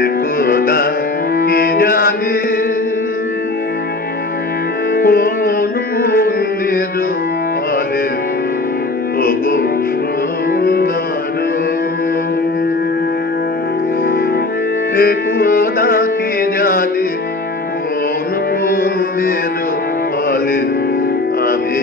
একদা কি জানি কোন মন্দির ওগো সুন্দর। একদা কি জানি কোন মন্দির ফলে আমি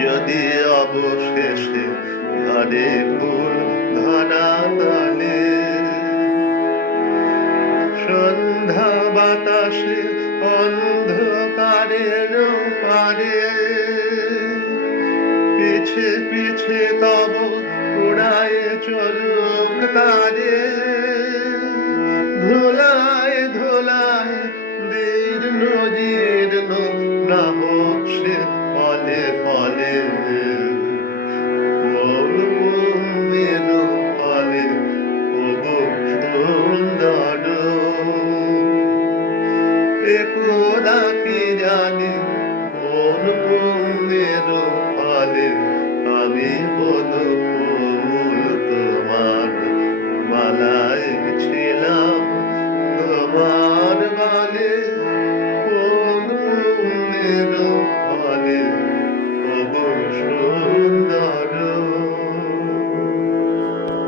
যদি অবশেষে ধানে ফুল ধরা তালে সন্ধ্যা বাতাসে অন্ধকারের পারে পিছে পিছে তব উড়ায় চলুক খোদা কে জানে কোন কোন তোমার মালায় ছিলাম। তোমার বালে